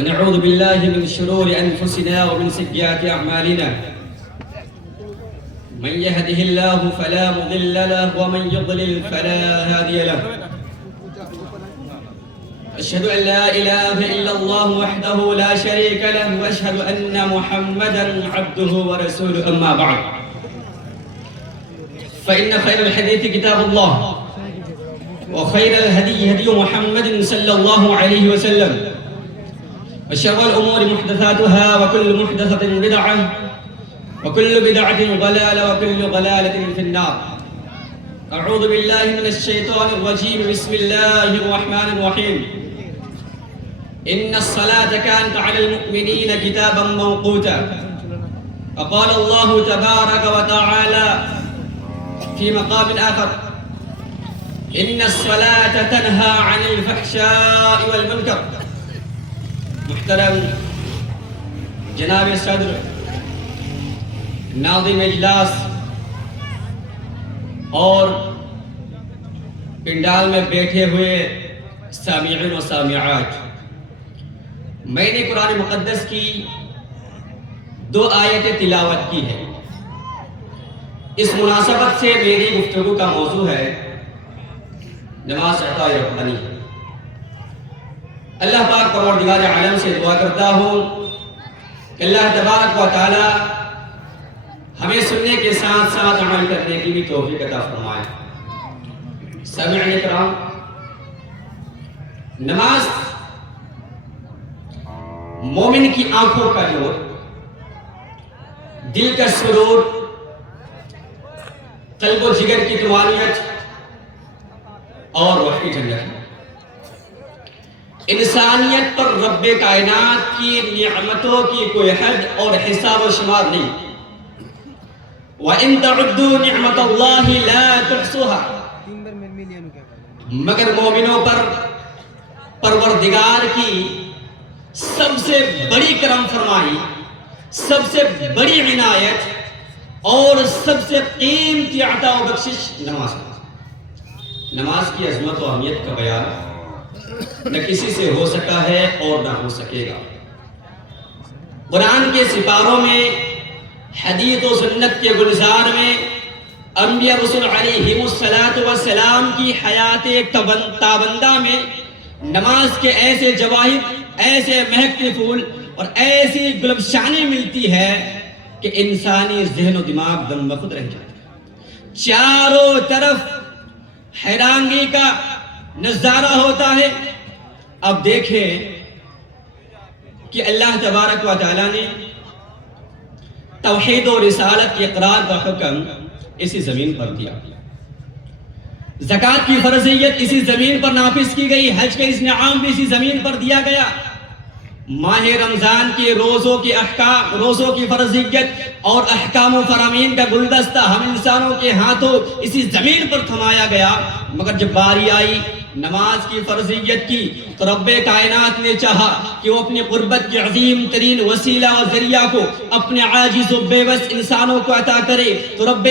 ونعوذ بالله من شرور أنفسنا ومن سيئات أعمالنا من يهده الله فلا مضل له ومن يضلل فلا هادي له أشهد أن لا إله إلا الله وحده لا شريك له وأشهد أن محمدا عبده ورسوله أما بعد فإن خير الحديث كتاب الله وخير الهدي هدي محمد صلى الله عليه وسلم وشر الأمور محدثاتها وكل محدثة بدعة وكل بدعة ضلالة وكل ضلالة في النار. أعوذ بالله من الشيطان الرجيم. بسم الله الرحمن الرحيم. إن الصلاة كانت على المؤمنين كتابا موقوتا. وقال الله تبارك وتعالى في مقام آخر: إن الصلاة تنهى عن الفحشاء والمنكر. محترم جناب صدر، ناظم اجلاس اور پنڈال میں بیٹھے ہوئے سامعین و سامعات، میں نے قرآن مقدس کی 2 آیتیں تلاوت کی ہے. اس مناسبت سے میری گفتگو کا موضوع ہے نماز عطائے ربانی. اللہ پاک پروردگار عالم سے دعا کرتا ہوں کہ اللہ تبارک و تعالی ہمیں سننے کے ساتھ ساتھ عمل کرنے کی بھی توفیق عطا فرمائے. سامعین کرام، نماز مومن کی آنکھوں کا نور، دل کا سرور، قلب و جگر کی طمانینت اور روح کی جنت. انسانیت پر رب کائنات کی نعمتوں کی کوئی حد اور حساب و شمار نہیں. وَإِن تَعُدُّوا نِعْمَةَ اللَّهِ لَا تُحْصُوهَا. مگر مومنوں پر پروردگار کی سب سے بڑی کرم فرمائی، سب سے بڑی عنایت اور سب سے قیمتی عطا و بخشش نماز. نماز کی عظمت و اہمیت کا بیان نہ کسی سے ہو سکا ہے اور نہ ہو سکے گا. قرآن کے سپاروں میں، حدیث و سنت کے گلزار میں، انبیاء رسول علیہم السلام کی حیات تابندہ میں نماز کے ایسے جواہر، ایسے مہکتے پھول اور ایسی گلبشانی ملتی ہے کہ انسانی ذہن و دماغ دم بخود رہ جاتا ہے. چاروں طرف حیرانگی کا نظارہ ہوتا ہے. اب دیکھیں کہ اللہ تبارک و تعالی نے توحید و رسالت کے اقرار کا حکم اسی زمین پر دیا. زکوٰۃ کی فرضیت اسی زمین پر نافذ کی گئی. حج کا انعام بھی اسی زمین پر دیا گیا. ماہ رمضان کے روزوں کے احکام، روزوں کی فرضیت اور احکام و فرامین کا گلدستہ ہم انسانوں کے ہاتھوں اسی زمین پر تھمایا گیا. مگر جب باری آئی نماز کی فرضیت کی تو رب کائنات نے چاہا کہ وہ اپنی قربت کے عظیم ترین وسیلہ و ذریعہ کو اپنے عاجز و بے بس انسانوں کو عطا کرے. تو رب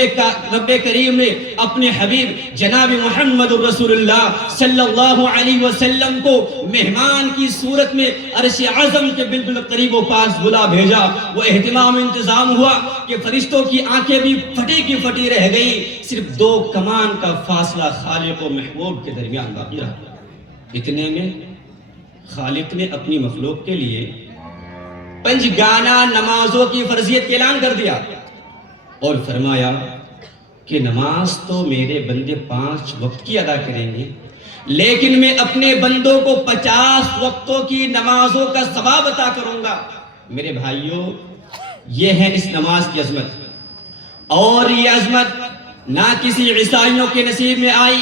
کریم نے اپنے حبیب جناب محمد رسول اللہ صلی اللہ علیہ وسلم کو مہمان کی صورت میں عرش اعظم کے بالکل قریب و پاس بلا بھیجا. وہ اہتمام انتظام ہوا کہ فرشتوں کی آنکھیں بھی پھٹی کی پھٹی رہ گئی. صرف 2 کمان کا فاصلہ خالق و محبوب کے درمیان باقی رہا. اتنے میں خالق نے اپنی مخلوق کے لیے 5 گانا نمازوں کی فرضیت کا اعلان کر دیا اور فرمایا کہ نماز تو میرے بندے 5 وقت کی ادا کریں گے، لیکن میں اپنے بندوں کو 50 وقتوں کی نمازوں کا ثواب عطا کروں گا. میرے بھائیوں، یہ ہے اس نماز کی عظمت. اور یہ عظمت نہ کسی عیسائیوں کے نصیب میں آئی،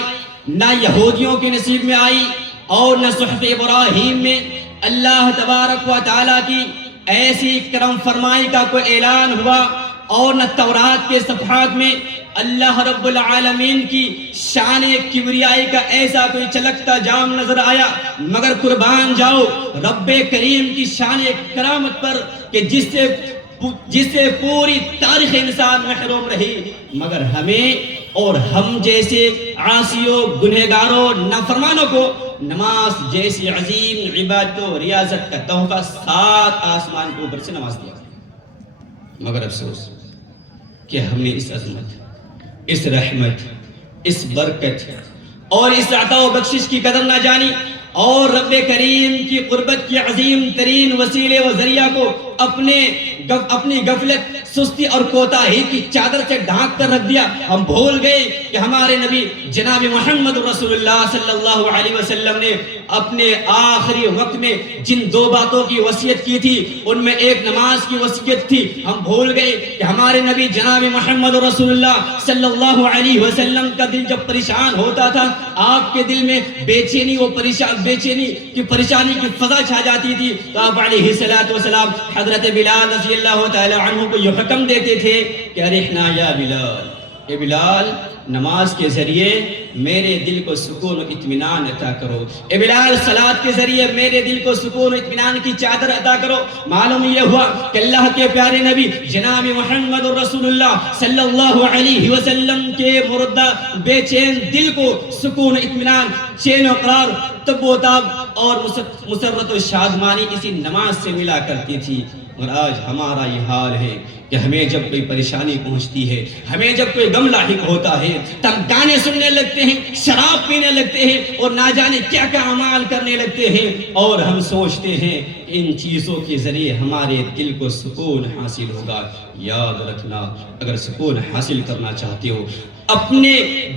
نہ یہودیوں کے نصیب میں آئی، اور نہ صحف ابراہیم میں اللہ تبارک و تعالیٰ کی ایسی کرم فرمائی کا کوئی اعلان ہوا، اور نہ تورات کے صفحات میں اللہ رب العالمین کی شان کبریائی کا ایسا کوئی چلکتا جام نظر آیا. مگر قربان جاؤ رب کریم کی شان کرامت پر کہ جس سے پوری تاریخ انسان محروم رہی. مگر ہمیں اور ہم جیسے عاصیوں، گنہگاروں، نافرمانوں کو نماز جیسی عظیم عبادت و ریاضت کا تحفہ 7 آسمان کے اوپر سے نواز دیا، مگر افسوس کہ ہم نے اس عظمت، اس رحمت، اس برکت اور اس عطا و بخشش کی قدر نہ جانی، اور رب کریم کی قربت کی عظیم ترین وسیلے و ذریعہ کو اپنی غفلت، سستی اور کوتاہی کی چادر سے ڈھانک کر رکھ دیا۔ ہم بھول گئے کہ ہمارے نبی جناب محمد رسول اللہ صلی اللہ علیہ وسلم نے اپنے آخری وقت میں جن 2 باتوں کی وصیت کی تھی ان میں ایک نماز کی وصیت تھی۔ ہم بھول گئے کہ ہمارے نبی جناب محمد رسول اللہ صلی اللہ علیہ وسلم کا دل جب پریشان ہوتا تھا، آپ کے دل میں بے چینی کی پریشانی کی فضا چھا جاتی تھی، تو آپ علیہ الصلوۃ والسلام حضرت بلال رضی اللہ تعالی عنہ کو یہ حکم دیتے تھے کہ ارحنا یا بلال، اے بلال نماز کے ذریعے میرے دل کو سکون و اطمینان عطا کرو، اے بلال صلاۃ کے ذریعے میرے دل کو سکون و اطمینان کی چادر عطا کرو۔ معلوم یہ ہوا کہ اللہ کے پیارے نبی جناب محمد رسول اللہ صلی اللہ علیہ وسلم کے مردہ بے چین دل کو سکون و اطمینان، چین و قرار، تب و تاب اور مسرت و شادمانی اسی نماز سے ملا کرتی تھی۔ اور آج ہمارا یہ حال ہے کہ ہمیں جب کوئی پریشانی پہنچتی ہے، ہمیں جب کوئی غم لاحق ہوتا ہے تو ہم گانے سننے لگتے ہیں، شراب پینے لگتے ہیں اور نہ جانے کیا کیا اعمال کرنے لگتے ہیں، اور ہم سوچتے ہیں کہ ان چیزوں کے ذریعے ہمارے دل کو سکون حاصل ہوگا۔ یاد رکھنا، اگر سکون حاصل کرنا چاہتے ہو، اپنے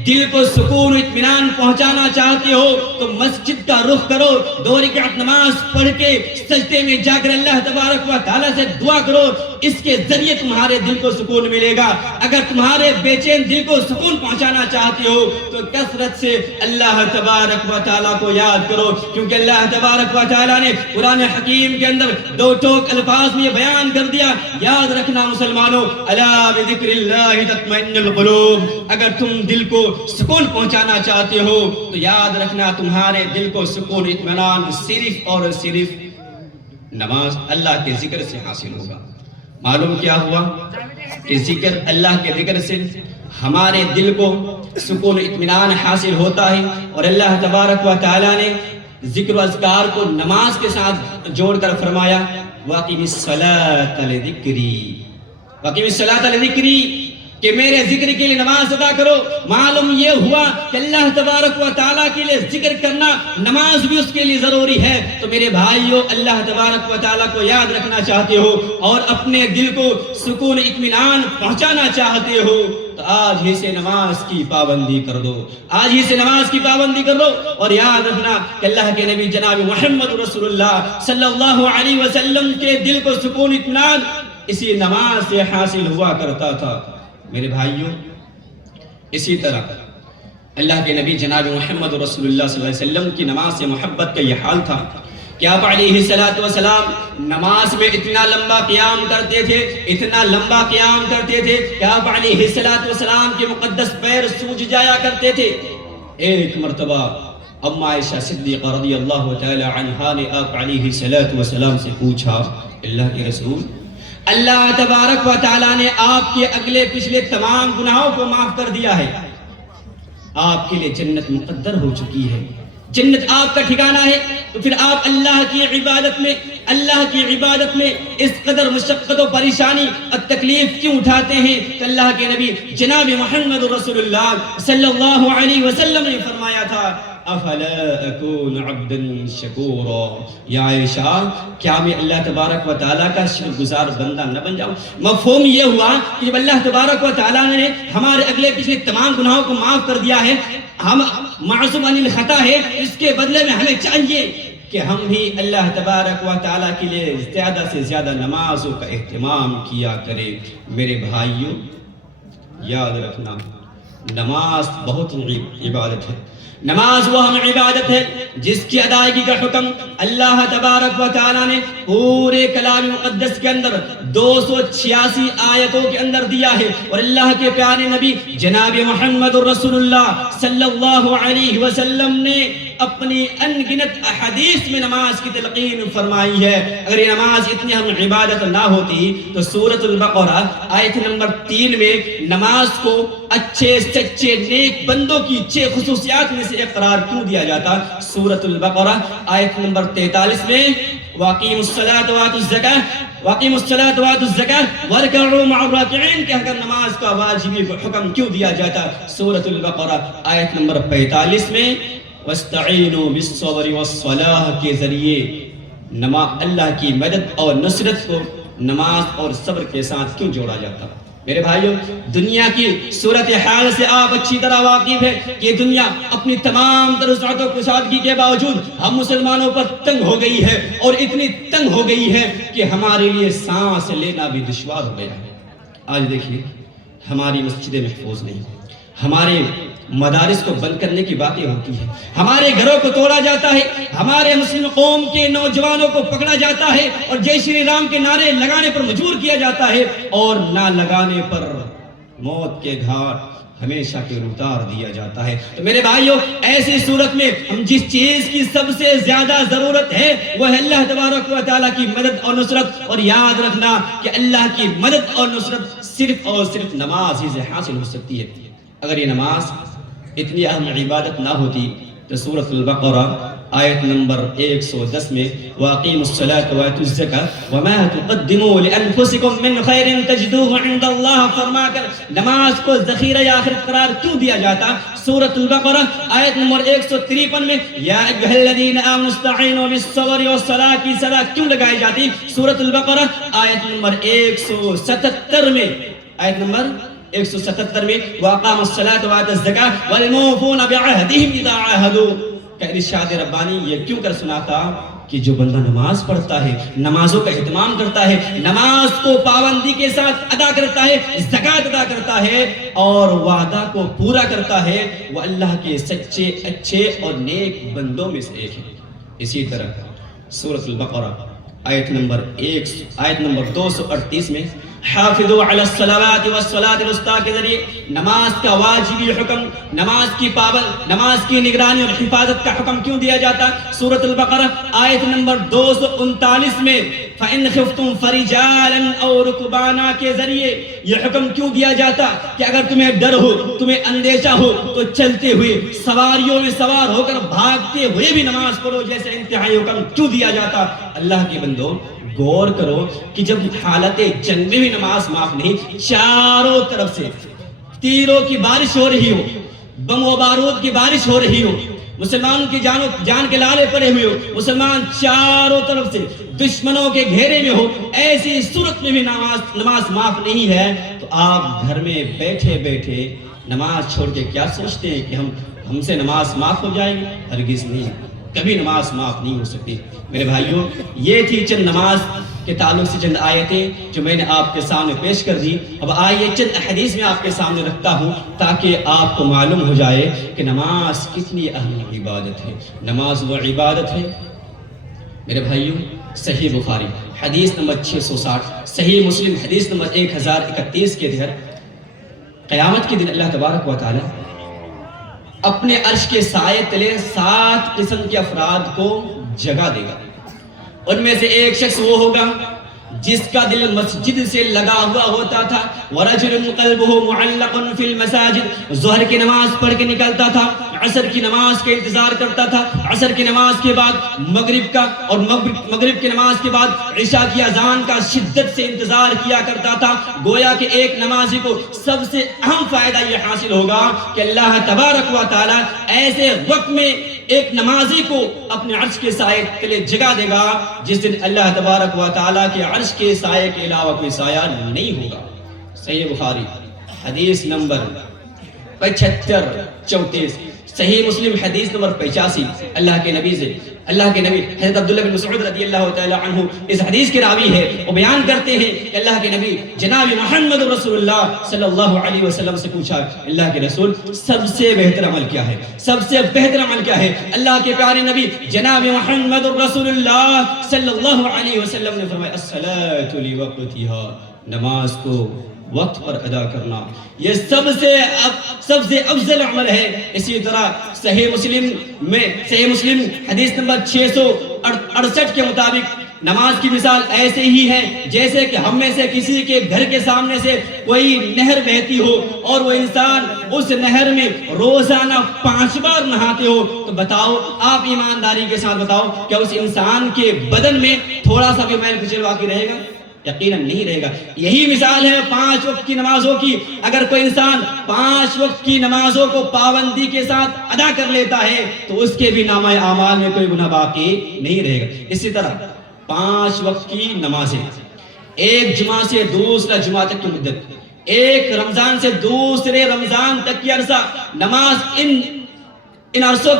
دل کو سکون و اطمینان پہنچانا چاہتے ہو تو مسجد کا رخ کرو، 2 رکعت نماز پڑھ کے سجدے میں جا کر اللہ تبارک و تعالیٰ سے دعا کرو، اس کے ذریعے تمہارے دل کو سکون ملے گا۔ اگر تمہارے بے چین دل کو سکون پہنچانا چاہتے ہو تو کثرت سے اللہ تبارک و تعالیٰ کو یاد کرو، کیونکہ اللہ تبارک و تعالیٰ نے قرآن حکیم کے اندر 2 ٹوک الفاظ میں بیان کر دیا۔ یاد رکھنا مسلمانوں، الا بذکر اللہ تطمئن القلوب، اگر تم دل کو سکون پہنچانا چاہتے ہو تو یاد رکھنا تمہارے دل کو سکون اطمینان صرف اور صرف نماز، اللہ کے ذکر سے حاصل ہوگا۔ معلوم کیا ہوا کہ ذکر، اللہ کے ذکر سے ہمارے دل کو سکون اطمینان حاصل ہوتا ہے، اور اللہ تبارک و تعالیٰ نے ذکر و اذکار کو نماز کے ساتھ جوڑ کر فرمایا وَأَقِمِ الصَّلَاةَ لِذِكْرِي، وَأَقِمِ الصَّلَاةَ لِذِكْرِي، کہ میرے ذکر کے لیے نماز ادا کرو۔ معلوم یہ ہوا کہ اللہ تبارک و تعالیٰ کے لیے ذکر کرنا، نماز بھی اس کے لیے ضروری ہے۔ تو میرے بھائیوں، اللہ تبارک و تعالیٰ کو یاد رکھنا چاہتے ہو اور اپنے دل کو سکون اطمینان پہنچانا چاہتے ہو تو آج ہی سے نماز کی پابندی کر دو، آج ہی سے نماز کی پابندی کر دو۔ اور یاد رکھنا کہ اللہ کے نبی جناب محمد رسول اللہ صلی اللہ علیہ وسلم کے دل کو سکون اطمینان اسی نماز سے حاصل ہوا کرتا تھا۔ میرے بھائیوں، اسی طرح اللہ کے نبی جناب محمد رسول اللہ صلی اللہ علیہ وسلم کی نماز سے محبت کا یہ حال تھا کہ آپ علیہ السلام نماز میں اتنا لمبا قیام کرتے تھے، اتنا لمبا قیام کرتے تھے کہ آپ علیہ السلام کے مقدس پیر سوج جایا کرتے تھے۔ ایک مرتبہ ام عائشہ صدیقہ رضی اللہ تعالی عنہا نے آپ علیہ السلام سے پوچھا، اللہ کے رسول، اللہ تبارک و تعالیٰ نے آپ کے اگلے پچھلے تمام گناہوں کو معاف کر دیا ہے، آپ کے لیے جنت مقدر ہو چکی ہے، جنت آپ کا ٹھکانہ ہے، تو پھر آپ اللہ کی عبادت میں اس قدر مشقت و پریشانی اور تکلیف کیوں اٹھاتے ہیں؟ کہ اللہ کے نبی جناب محمد رسول اللہ صلی اللہ علیہ وسلم نے فرمایا تھا افلا اکون عبدا شکورا، یا عائشہ کیا میں اللہ تبارک و تعالیٰ کا شکر گزار بندہ نہ بن جاؤں؟ مفہوم یہ ہوا کہ جب اللہ تبارک و تعالیٰ نے ہمارے اگلے پچھلے تمام گناہوں کو معاف کر دیا ہے، ہم معصوم عن الخطا ہے، اس کے بدلے میں ہمیں چاہیے کہ ہم بھی اللہ تبارک و تعالیٰ کے لیے زیادہ سے زیادہ نمازوں کا اہتمام کیا کریں۔ میرے بھائیوں، یاد رکھنا نماز بہت عبادت ہے، نماز وہ ہم عبادت ہے جس کی ادائیگی کا حکم اللہ تبارک و تعالیٰ نے پورے کلام مقدس کے اندر 286 آیتوں کے اندر دیا ہے، اور اللہ کے پیارے نبی جناب محمد رسول اللہ صلی اللہ علیہ وسلم نے اپنی انگنت احادیث میں نماز کی تلقین فرمائی ہے۔ اگر یہ نماز اتنی ہم عبادت نہ ہوتی تو سورۃ البقرہ آیت نمبر 3 میں نماز کو اچھے سچے نیک بندوں کی 6 خصوصیات حرکات میں سے ایک قرار کیوں دیا جاتا؟ سورۃ البقرہ آیت نمبر 43 میں وَأَقِيمُوا الصَّلَاةَ وَآتُوا الزَّكَاةَ وَأَقِيمُوا الصَّلَاةَ وَآتُوا الزَّكَاةَ وَارْكَعُوا مَعَ الرَّاكِعِينَ کہہ کر نماز کا واجبی حکم کیوں دیا جاتا؟ سورۃ البقرہ آیت نمبر 45 میں وَاسْتَعِينُوا بِالصَّبْرِ وَالصَّلَاةِ کے ذریعے اللہ کی مدد اور نصرت کو نماز اور صبر کے ساتھ کیوں جوڑا جاتا؟ میرے بھائیوں، دنیا کی صورتحال سے آپ اچھی طرح واقف ہیں کہ دنیا اپنی تمام تر وسعت و کشادگی کے باوجود ہم مسلمانوں پر تنگ ہو گئی ہے، اور اتنی تنگ ہو گئی ہے کہ ہمارے لیے سانس لینا بھی دشوار ہو گیا ہے۔ آج دیکھیے ہماری مسجدیں محفوظ نہیں، ہمارے مدارس کو بند کرنے کی باتیں ہوتی ہیں، ہمارے گھروں کو توڑا جاتا ہے، ہمارے مسلم قوم کے نوجوانوں کو پکڑا جاتا ہے اور جے شری رام کے نعرے لگانے پر مجبور کیا جاتا ہے، اور نہ لگانے پر موت کے گھاٹ ہمیشہ کے اتار دیا جاتا ہے۔ تو میرے بھائیوں، ایسی صورت میں ہم جس چیز کی سب سے زیادہ ضرورت ہے وہ ہے اللہ تبارک و تعالیٰ کی مدد اور نصرت، اور یاد رکھنا کہ اللہ کی مدد اور نصرت صرف اور صرف نماز ہی سے حاصل ہو سکتی ہے۔ اگر یہ نماز اتنی اہم عبادت نہ ہوتی تو سورۃ البقرہ آیت نمبر 110 میں وَأَقِيمُوا الصَّلَاةَ وَآتُوا الزَّكَاةَ وَمَا تُقَدِّمُوا لِأَنفُسِكُم مِّن خَيْرٍ تَجِدُوهُ عِندَ اللَّهِ فرما کر نماز کو ذخیرہ آخرت قرار کیوں دیا جاتا؟ سورۃ البقرہ آیت نمبر 153 میں یا ایھا الذین آمنوا استعینوا بالصبر والصلاۃ کی صدا کیوں لگائی جاتی؟ سورۃ البقرہ آیت نمبر 177 میں آیت نمبر 177 میں وَأَقَامُوا الصَّلَاةَ وَآتَوُا الزَّكَاةَ وَالْمُوفُونَ بِعَهْدِهِمْ إِذَا عَاهَدُوا کا ارشاد ربانی یہ کیوں کر سناتا کہ جو بندہ نماز پڑھتا ہے، نمازوں کا اہتمام کرتا ہے، نماز کو پابندی کے ساتھ ادا کرتا ہے، زکوٰۃ ادا کرتا ہے اور وعدہ کو پورا کرتا ہے، وہ اللہ کے سچے اچھے اور نیک بندوں میں سے ایک ہے۔ اسی طرح سورۃ البقرہ آیت نمبر 238 میں حافظوا علی الصلوات والصلاۃ الوسطیٰ کے ذریعے نماز کا واجبی حکم، نماز کی نگرانی اور حفاظت کا حکم کیوں دیا جاتا؟ سورۃ البقرہ آیت نمبر 239 میں فَإِنْ خِفْتُمْ فَرِجَالًا أَوْ رُكْبَانًا کے ذریعے یہ حکم کیوں دیا جاتا کہ اگر تمہیں ڈر ہو، تمہیں اندیشہ ہو تو چلتے ہوئے، سواریوں میں سوار ہو کر بھاگتے ہوئے بھی نماز پڑھو جیسے انتہائی حکم کیوں دیا جاتا؟ اللہ کے بندو غور کرو کہ جب حالت جنگ میں بھی نماز معاف نہیں، چاروں طرف سے تیروں کی بارش ہو رہی ہو، بم و بارود کی بارش ہو رہی ہو، مسلمان کی جان کے لالے پڑے ہوئے ہو، مسلمان چاروں طرف سے دشمنوں کے گھیرے میں ہو، ایسی صورت میں بھی نماز معاف نہیں ہے، تو آپ گھر میں بیٹھے بیٹھے نماز چھوڑ کے کیا سوچتے ہیں کہ ہم سے نماز معاف ہو جائے گی؟ ہرگز نہیں، کبھی نماز معاف نہیں ہو سکتی۔ میرے بھائیوں، یہ تھی چند نماز کے تعلق سے چند آیتیں جو میں نے آپ کے سامنے پیش کر دی۔ اب آئیے چند احادیث میں آپ کے سامنے رکھتا ہوں تاکہ آپ کو معلوم ہو جائے کہ نماز کتنی اہم عبادت ہے۔ نماز وہ عبادت ہے میرے بھائیوں، صحیح بخاری حدیث نمبر 660، صحیح مسلم حدیث نمبر 1031 کے تحت قیامت کے دن اللہ تبارک و تعالی اپنے عرش کے سائے تلے 7 قسم کے افراد کو جگہ دے گا۔ ان میں سے ایک شخص وہ ہوگا جس کا دل مسجد سے لگا ہوا ہوتا تھا، وَرَجُلٌ قَلْبُهُ مُعَلَّقٌ فِي الْمَسَاجِدِ، ظہر کی نماز پڑھ کے نکلتا تھا، عصر کی نماز کے انتظار کرتا تھا، عصر کی نماز کے بعد مغرب کا، اور مغرب کی نماز کے بعد عشاء کی اذان کا شدت سے انتظار کیا کرتا تھا۔ گویا کہ ایک نمازی کو سب سے اہم فائدہ یہ حاصل ہوگا کہ اللہ تبارک و تعالی ایسے وقت میں ایک نمازی کو اپنے عرش کے سائے تلے جگہ دے گا جس دن اللہ تبارک و تعالیٰ کے عرش کے سائے کے علاوہ کوئی سایہ نہیں ہوگا۔ صحیح بخاری حدیث نمبر 7534، صحیح مسلم حدیث نمبر 85۔ اللہ کے نبی حضرت عبداللہ بن مسعود رضی اللہ تعالی عنہ اس حدیث کے راوی ہے، وہ بیان کرتے ہیں کہ اللہ کے نبی جناب محمد رسول اللہ صلی اللہ علیہ وسلم سے پوچھا، اللہ کے رسول سب سے بہتر عمل کیا ہے؟ سب سے بہتر عمل کیا ہے؟ اللہ کے پیارے نبی جناب محمد رسول اللہ صلی اللہ علیہ وسلم نے فرمایا الصلاۃ لوقتها، نماز کو وقت پر ادا کرنا، یہ سب سے افضل عمل ہے۔ اسی طرح صحیح مسلم حدیث نمبر 668 کے مطابق نماز کی مثال ایسے ہی ہے جیسے کہ ہم میں سے کسی کے گھر کے سامنے سے کوئی نہر بہتی ہو اور وہ انسان اس نہر میں روزانہ 5 بار نہاتے ہو، تو بتاؤ، آپ ایمانداری کے ساتھ بتاؤ، کیا اس انسان کے بدن میں تھوڑا سا بھی میل کچیل باقی رہے گا؟ یقیناً نہیں رہے گا۔ یہی مثال ہے 5 وقت کی نمازوں کی۔ اگر کوئی انسان 5 وقت کی نمازوں کو پابندی کے ساتھ ادا کر لیتا ہے تو اس کے بھی نامہ اعمال میں کوئی گناہ باقی نہیں رہے گا۔ اسی طرح 5 وقت کی نمازیں، ایک جمعہ سے دوسرا جمعہ تک کی مدت، ایک رمضان سے دوسرے رمضان تک کی عرصہ، نماز ان عرصوں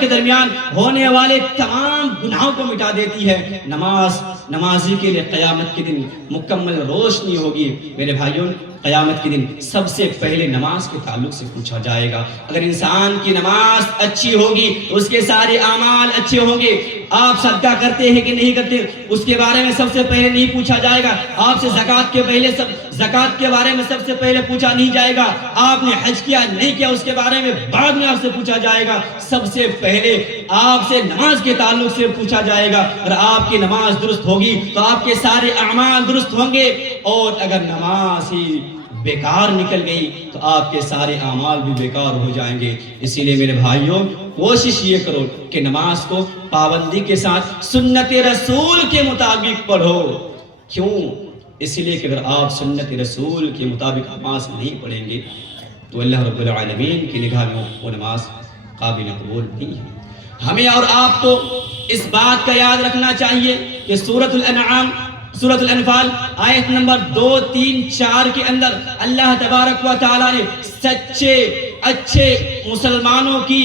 کے درمیان ہونے والے تمام گناہوں کو مٹا دیتی ہے۔ نمازی کے لیے قیامت کے دن مکمل روشنی ہوگی۔ میرے بھائیوں، قیامت کے دن سب سے پہلے نماز کے تعلق سے پوچھا جائے گا۔ اگر انسان کی نماز اچھی ہوگی اس کے سارے اعمال اچھے ہوں گے۔ آپ صدقہ کرتے ہیں کہ نہیں کرتے اس کے بارے میں سب سے پہلے نہیں پوچھا جائے گا۔ آپ سے زکوٰۃ کے بارے میں سب سے پہلے پوچھا نہیں جائے گا۔ آپ نے حج کیا نہیں کیا اس کے بارے میں بعد میں آپ سے پوچھا جائے گا۔ سب سے پہلے آپ سے نماز کے تعلق سے پوچھا جائے گا۔ اور آپ کی نماز درست ہوگی تو آپ کے سارے اعمال درست ہوں گے، اور اگر نماز ہی بیکار نکل گئی تو آپ کے سارے اعمال بھی بیکار ہو جائیں گے۔ اسی لیے میرے بھائیوں، کوشش یہ کرو کہ نماز کو پابندی کے ساتھ سنت رسول کے مطابق پڑھو۔ کیوں؟ اسی لیے کہ اگر آپ سنت رسول کے مطابق نماز نہیں پڑھیں گے تو اللہ رب العالمین کی نگاہ میں وہ نماز قابل قبول نہیں ہے۔ ہمیں اور آپ کو اس بات کا یاد رکھنا چاہیے کہ سورۃ الانفال آیت نمبر 2، 3، 4 کے اندر اللہ تبارک و تعالیٰ نے سچے اچھے مسلمانوں کے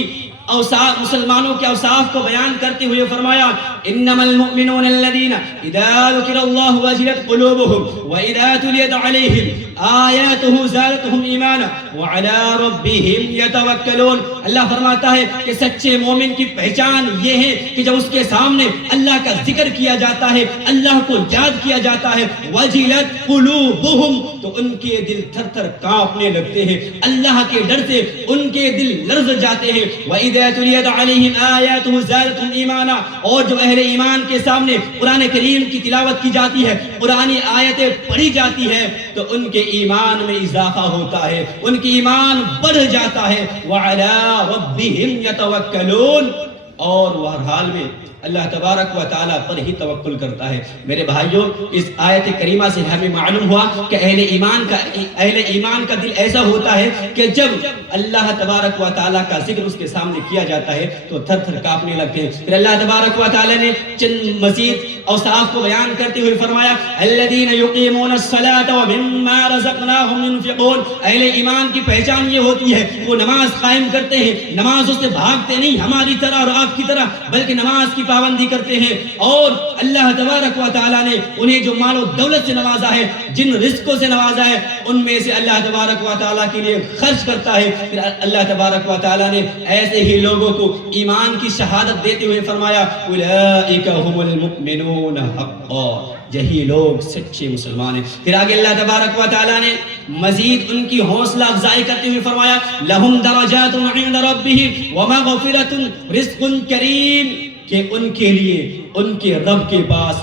اوصاف کو بیان کرتے ہوئے فرمایا، انما المؤمنون الذين اذا ذكر الله وجلت قلوبهم واذا تليت عليهم آیاته زادتهم ایمانا وعلى ربهم يتوکلون۔ اللہ فرماتا ہے کہ سچے مومن کی پہچان یہ ہے کہ جب اس کے سامنے اللہ کا ذکر کیا جاتا ہے، اللہ کو یاد کیا جاتا ہے، وجلت قلوبهم، تو ان کے دل تھر تھر کانپنے لگتے ہیں، اللہ کے ڈر سے ان کے دل لرز جاتے ہیں۔ وَإِذَا تُلِيَتْ عَلَيْهِمْ آيَاتُهُ زَادَتْهُمْ ایمانا، اور جب اہل ایمان کے سامنے قرآن کریم کی تلاوت کی جاتی ہے، قرآنی آیتیں پڑھی جاتی ہے، تو ان کے ایمان میں اضافہ ہوتا ہے، ان کی ایمان بڑھ جاتا ہے۔ وَعَلَىٰ رَبِّهِمْ يَتَوَكَّلُونَ، اور وہ ہر حال میں اللہ تبارک و تعالیٰ پر ہی توکل کرتا ہے۔ میرے بھائیوں، اس آیت کریمہ سے ہمیں معلوم ہوا کہ اہل ایمان کا دل ایسا ہوتا ہے کہ جب اللہ تبارک و تعالیٰ کا ذکر اس کے سامنے کیا جاتا ہے تو تھر تھر کانپنے لگتے ہیں۔ پھر اللہ تبارک و تعالیٰ نے چند مزید اوصاف کو بیان کرتے ہوئے فرمایا، الذین یقیمون الصلاۃ ومما رزقناہم ينفقون، اہل ایمان کی پہچان یہ ہوتی ہے وہ نماز قائم کرتے ہیں، نمازوں سے بھاگتے نہیں ہماری طرح اور آپ کی طرح، بلکہ نماز کی پابندی کرتے ہیں، اور اللہ تبارک و تعالیٰ نے انہیں جو مال و دولت سے نوازا ہے، جن رزقوں سے نوازا ہے، ان میں سے اللہ تبارک و تعالیٰ کے لیے خرچ کرتا ہے۔ پھر اللہ تبارک و تعالیٰ نے ایسے ہی لوگوں کو ایمان کی شہادت دیتے ہوئے فرمایا، اولئک هم المؤمنون حقا، یہی لوگ سچے مسلمان ہیں۔ پھر آگے اللہ تبارک و تعالیٰ نے مزید ان کی حوصلہ افزائی کرتے ہوئے فرمایا، لہم درجات عند ربہم ومغفرۃ رزق کریم، کہ ان کے لیے ان کے رب کے پاس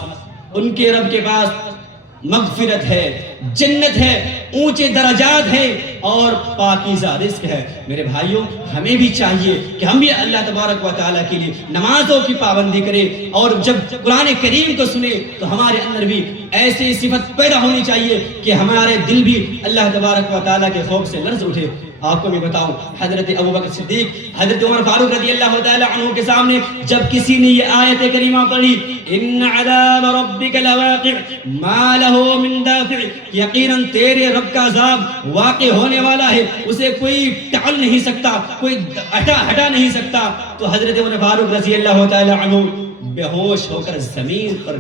مغفرت ہے، جنت ہے، اونچے درجات ہے اور پاکیزہ رزق ہے۔ میرے بھائیوں، ہمیں بھی چاہیے کہ ہم بھی اللہ تبارک و تعالیٰ کے لیے نمازوں کی پابندی کریں، اور جب قرآن کریم کو سنیں تو ہمارے اندر بھی ایسی صفت پیدا ہونی چاہیے کہ ہمارے دل بھی اللہ تبارک و تعالیٰ کے خوف سے لرز اٹھے۔ آپ کو میں بتاؤں، حضرت ابوبکر صدیق، حضرت عمر فاروق رضی اللہ تعالیٰ عنہ کے سامنے جب کسی نے یہ آیت کریمہ پڑھی، ان عذاب ربک لواقع ما لہ من دافع، یقیناً تیرے رب کا عذاب واقع ہونے والا ہے، اسے کوئی ٹال نہیں سکتا، کوئی ہٹا نہیں سکتا، تو حضرت عمر فاروق رضی اللہ تعالیٰ عنہ بے ہوش ہو کر زمین پر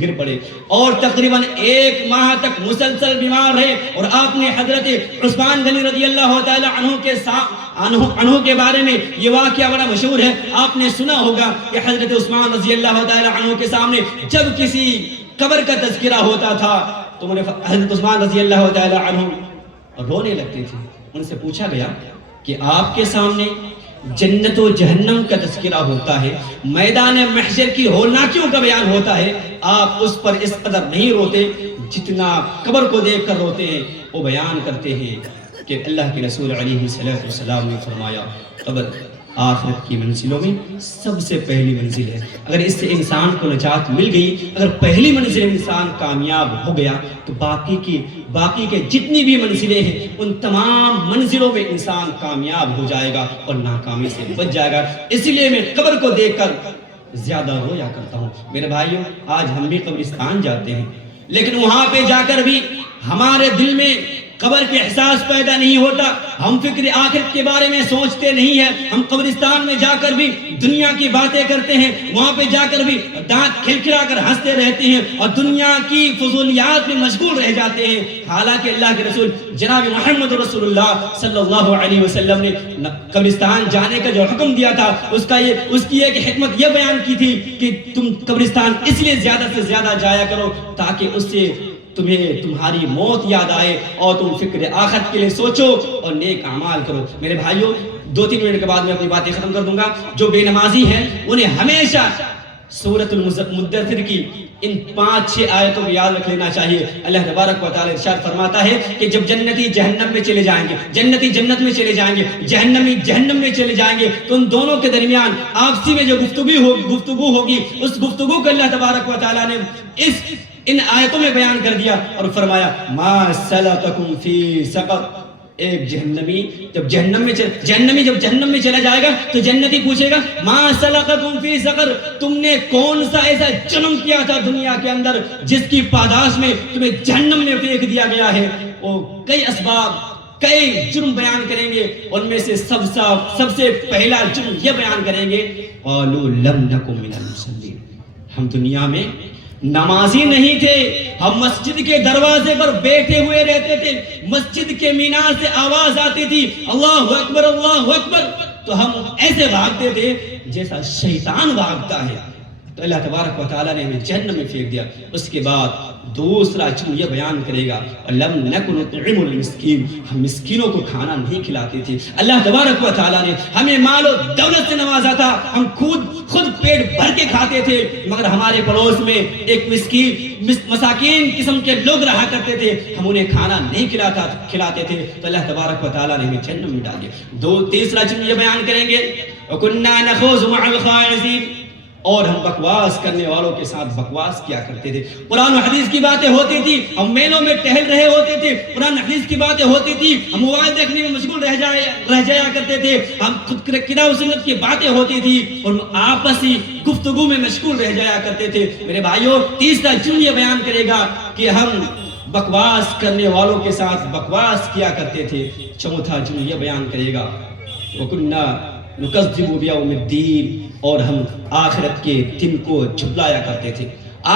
گر پڑے، اور تقریباً 1 ماہ تک مسلسل بیمار رہے۔ اور آپ نے حضرت عثمان غنی رضی اللہ تعالیٰ عنہ کے بارے میں یہ واقعہ بڑا مشہور ہے، آپ نے سنا ہوگا کہ حضرت عثمان رضی اللہ تعالیٰ عنہ کے سامنے جب کسی قبر کا تذکرہ ہوتا تھا تو حضرت عثمان رضی اللہ تعالیٰ عنہ رونے لگتے تھے۔ ان سے پوچھا گیا کہ آپ کے سامنے جنت و جہنم کا تذکرہ ہوتا ہے، میدان محشر کی ہولناکیوں کا بیان ہوتا ہے، آپ اس پر اس قدر نہیں روتے جتنا قبر کو دیکھ کر روتے ہیں۔ وہ بیان کرتے ہیں کہ اللہ کے رسول علیہ السلام نے فرمایا قبر آخرت کی منزلوں میں سب سے پہلی منزل ہے۔ اگر اس سے انسان کو نجات مل گئی، اگر پہلی منزل انسان کامیاب ہو گیا تو باقی کے جتنی بھی منزلیں ہیں ان تمام منزلوں میں انسان کامیاب ہو جائے گا اور ناکامی سے بچ جائے گا۔ اسی لیے میں قبر کو دیکھ کر زیادہ رویا کرتا ہوں۔ میرے بھائیوں، آج ہم بھی قبرستان جاتے ہیں، لیکن وہاں پہ جا کر بھی ہمارے دل میں قبر کے احساس پیدا نہیں ہوتا، ہم فکر آخرت کے بارے میں سوچتے نہیں ہیں۔ ہم قبرستان میں جا کر بھی دنیا کی باتیں کرتے ہیں، وہاں پہ جا کر بھی دانت کھلکھلا کر ہنستے رہتے ہیں اور دنیا کی فضولیات میں مشغول رہ جاتے ہیں۔ حالانکہ اللہ کے رسول جناب محمد رسول اللہ صلی اللہ علیہ وسلم نے قبرستان جانے کا جو حکم دیا تھا اس کی ایک حکمت یہ بیان کی تھی کہ تم قبرستان اس لیے زیادہ سے زیادہ جایا کرو تاکہ اس سے تمہیں تمہاری موت یاد آئے اور تم فکر آخرت کے لیے سوچو اور نیک اعمال کرو۔ میرے بھائیوں، 2-3 منٹ کے بعد میں اپنی باتیں ختم کر دوں گا۔ جو بے نمازی ہیں انہیں ہمیشہ سورۃ المدثر کی ان 5-6 آیتوں کو یاد رکھ لینا چاہیے۔ اللہ تبارک و تعالی ارشاد فرماتا ہے کہ جب جنتی جہنم میں چلے جائیں گے، جنتی جنت میں چلے جائیں گے، جہنمی جہنم میں چلے جائیں گے، تو ان دونوں کے درمیان آپسی میں جو گفتگو ہوگی، اس گفتگو کو اللہ تبارک و تعالی نے ان آیتوں میں بیان کر دیا اور فرمایا ما سلککم فی سقر۔ ایک جہنمی جب جہنم میں چلا جائے گا تو جنتی پوچھے گا ما سلککم فی سقر، تم نے کون سا ایسا جرم کیا تھا دنیا کے اندر جس کی پاداش میں تمہیں جہنم میں پھینک دیا گیا ہے۔ وہ کئی اسباب، کئی جرم بیان کریں گے، ان میں سے سب سے پہلا جرم یہ بیان کریں گے قالوا لم نکن من المصلین، ہم دنیا میں نمازی نہیں تھے، ہم مسجد کے دروازے پر بیٹھے ہوئے رہتے تھے، مسجد کے مینار سے آواز آتی تھی اللہ اکبر اللہ اکبر، تو ہم ایسے بھاگتے تھے جیسا شیطان بھاگتا ہے۔ تو اللہ تبارک و تعالیٰ نے ہمیں جہنم میں پھینک دیا۔ اس کے بعد دوسرا جرم یہ بیان کرے گا لم نکن نطعم المسکین، ہم مسکینوں کو کھانا نہیں کھلاتے تھے۔ اللہ تبارک و تعالیٰ نے ہمیں مال و دولت سے نوازا تھا، ہم خود پیٹ بھر کے کھاتے تھے، مگر ہمارے پڑوس میں ایک مساکین قسم کے لوگ رہا کرتے تھے، ہم انہیں کھانا نہیں کھلاتے تھے، تو اللہ تبارک و تعالیٰ نے ہمیں جہنم میں ڈال دیا۔ تیسرا جرم یہ بیان کریں گے وَكُنَّا نَخُوضُ مَعَ الْخَائِضِينَ، اور ہم بکواس کرنے والوں کے ساتھ بکواس کیا کرتے تھے۔ قرآن و حدیث کی باتیں ہوتی تھی، ہم میلوں میں ٹہل رہے ہوتے تھے، قرآن و حدیث کی باتیں ہوتی تھی، ہم موبائل دیکھنے میں مشغول رہ جایا کرتے تھے، ہم کتاب و سنت کی باتیں ہوتی تھی اور آپسی گفتگو میں مشغول رہ جایا کرتے تھے۔ میرے بھائیوں، تیسرا جرم یہ بیان کرے گا کہ ہم بکواس کرنے والوں کے ساتھ بکواس کیا کرتے تھے۔ چوتھا جرم یہ بیان کرے گا وَكُنَّا نُكَذِّبُ بِيَوْمِ الدِّينِ، اور ہم آخرت کے دن کو جھٹلایا کرتے تھے۔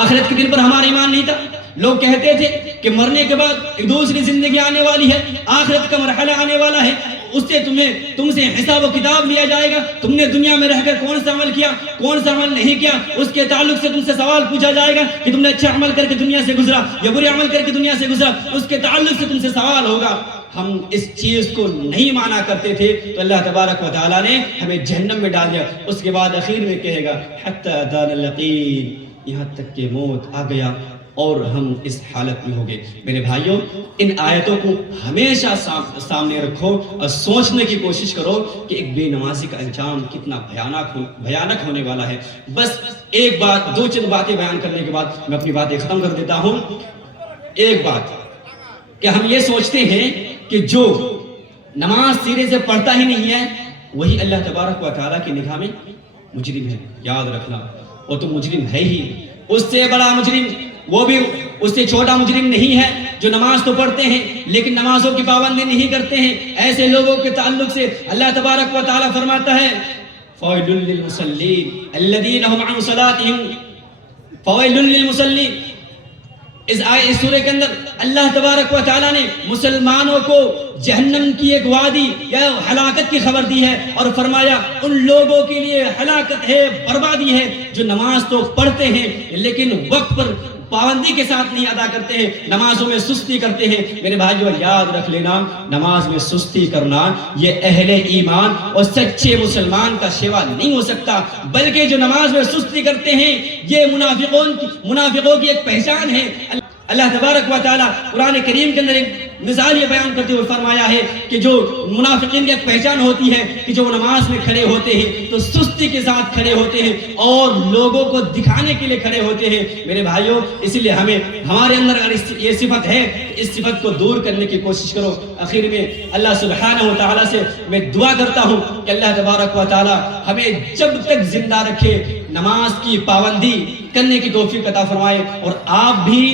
آخرت کے دن پر ہمارا ایمان نہیں تھا۔ لوگ کہتے تھے کہ مرنے کے بعد ایک دوسری زندگی آنے والی ہے، آخرت کا مرحلہ آنے والا ہے، اس سے تم سے حساب و کتاب لیا جائے گا، تم نے دنیا میں رہ کر کون سا عمل کیا، کون سا عمل نہیں کیا، اس کے تعلق سے تم سے سوال پوچھا جائے گا کہ تم نے اچھا عمل کر کے دنیا سے گزرا یا برے عمل کر کے دنیا سے گزرا، اس کے تعلق سے تم سے سوال ہوگا۔ ہم اس چیز کو نہیں مانا کرتے تھے، تو اللہ تبارک و تعالیٰ نے ہمیں جہنم میں ڈال دیا۔ اس کے بعد اخیر میں کہے گا حتی اتانا الیقین، یہاں تک کہ موت آ گیا اور ہم اس حالت میں ہو گئے۔ میرے بھائیوں، ان آیتوں کو ہمیشہ سامنے رکھو اور سوچنے کی کوشش کرو کہ ایک بے نمازی کا انجام کتنا بھیانک ہونے والا ہے۔ بس ایک بات، دو چند باتیں بیان کرنے کے بعد میں اپنی باتیں ختم کر دیتا ہوں۔ ایک بات کہ ہم یہ سوچتے ہیں کہ جو نماز سیرے سے پڑھتا ہی نہیں ہے وہی اللہ تبارک و تعالیٰ کی نگاہ میں مجرم ہے۔ یاد رکھنا، وہ تو مجرم ہے ہی، اس سے بڑا مجرم، وہ بھی اس سے چھوٹا مجرم نہیں ہے جو نماز تو پڑھتے ہیں لیکن نمازوں کی پابندی نہیں کرتے ہیں۔ ایسے لوگوں کے تعلق سے اللہ تبارک و تعالیٰ فرماتا ہے فَوَيْلٌ لِّلْمُصَلِّينَ الَّذِينَ هُمْ عَنْ صَلَاتِهِمْ فَوَيْلٌ لِّلْمُصَلِّينَ۔ اس سورہ کے اندر اللہ تبارک و تعالیٰ نے مسلمانوں کو جہنم کی ایک وادی یا ہلاکت کی خبر دی ہے اور فرمایا ان لوگوں کے لیے ہلاکت ہے، بربادی ہے جو نماز تو پڑھتے ہیں لیکن وقت پر پابندی کے ساتھ نہیں ادا کرتے ہیں، نمازوں میں سستی کرتے ہیں، میرے بھائیو یاد رکھ لینا، نماز میں سستی کرنا یہ اہل ایمان اور سچے مسلمان کا شیوا نہیں ہو سکتا، بلکہ جو نماز میں سستی کرتے ہیں یہ منافقوں کی ایک پہچان ہے۔ اللہ تبارک و تعالیٰ قرآن کریم کے اندر ایک مثال یہ بیان کرتے ہوئے فرمایا ہے کہ جو منافقین کی ایک پہچان ہوتی ہے کہ جو نماز میں کھڑے ہوتے ہیں تو سستی کے ساتھ کھڑے ہوتے ہیں اور لوگوں کو دکھانے کے لیے کھڑے ہوتے ہیں۔ میرے بھائیوں اس لیے ہمارے اندر اگر یہ صفت ہے اس صفت کو دور کرنے کی کوشش کرو۔ آخر میں اللہ سبحانہ و تعالیٰ سے میں دعا کرتا ہوں کہ اللہ تبارک و تعالیٰ ہمیں جب تک زندہ رکھے نماز کی پابندی کرنے کی توفیق عطا فرمائے، اور آپ بھی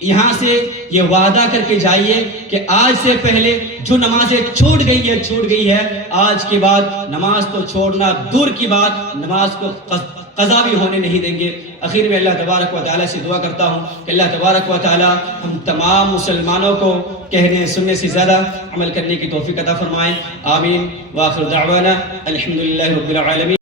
یہاں سے یہ وعدہ کر کے جائیے کہ آج سے پہلے جو نمازیں چھوٹ گئی ہے، آج کے بعد نماز تو چھوڑنا دور کی بات، نماز کو قضا بھی ہونے نہیں دیں گے۔ آخر میں اللہ تبارک و تعالیٰ سے دعا کرتا ہوں کہ اللہ تبارک و تعالیٰ ہم تمام مسلمانوں کو کہنے سننے سے زیادہ عمل کرنے کی توفیق عطا فرمائیں۔ آمین۔ وآخر دعوانا الحمدللہ رب العالمین۔